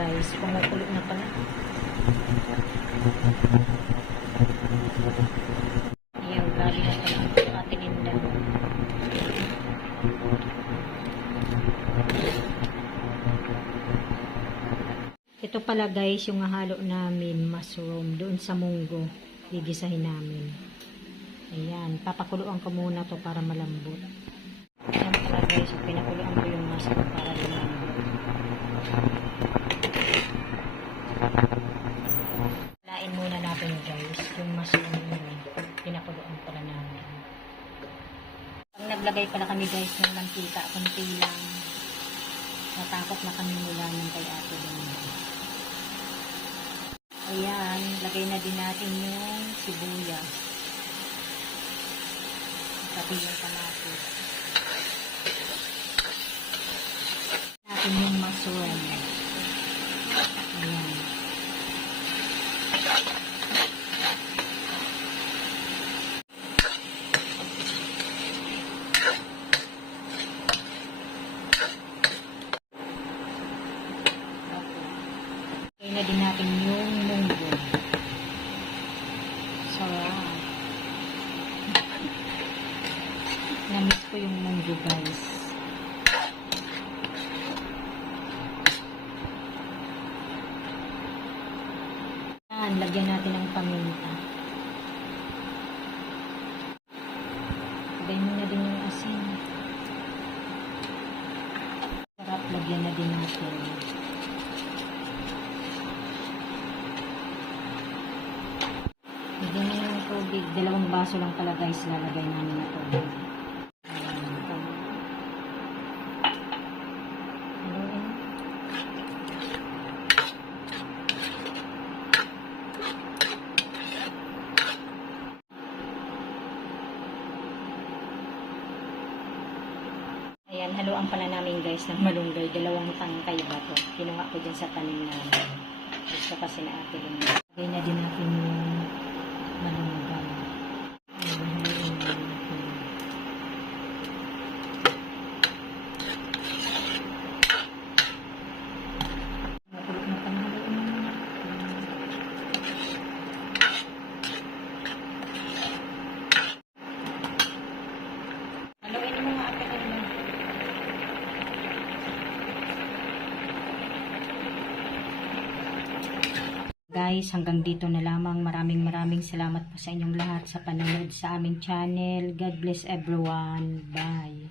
guys. Pumukulo na pala. Ayan, grabe na pala ang ating indan. Ito pala guys, yung halo namin mushroom doon sa munggo. Gigisahin namin. Ayan, papakuluan ko muna to para malambot. Ayan pala guys, pinakuluan ko yung mushroom para lumambot. Lain muna natin guys, yung mushroom yun. Pinakuluan pala namin. Pag naglagay pala kami guys ng mantika, kunti lang. Natakot na kami mula ng kay ate Linda. Ayan, lagay na din natin yung sibuyas. Pati yung kamatis. Natin yung mushroom. Ayan. Lagay na din natin yung munggo. Sarap. Namiss ko yung munggo guys. Ayan, lagyan natin ng paminta. Lagay mo na din yung asin. Sarap, lagyan na din natin. Lagyan na ng tubig. 2 baso lang pala guys lalagay namin na tubig. Ayan, haluan pala namin guys ng malunggay. 2 tangkay ba to? Kinuha ko dyan sa tanim namin. Gusto kasi na ate yung lagay na din natin yung malunggay. Ayan, haluin na natin. Makulog na pala, haluin na natin. Haluin mo nga ate Linda. Guys, hanggang dito na lamang. Maraming salamat po sa inyong lahat sa panonood sa aming channel. God bless everyone. Bye.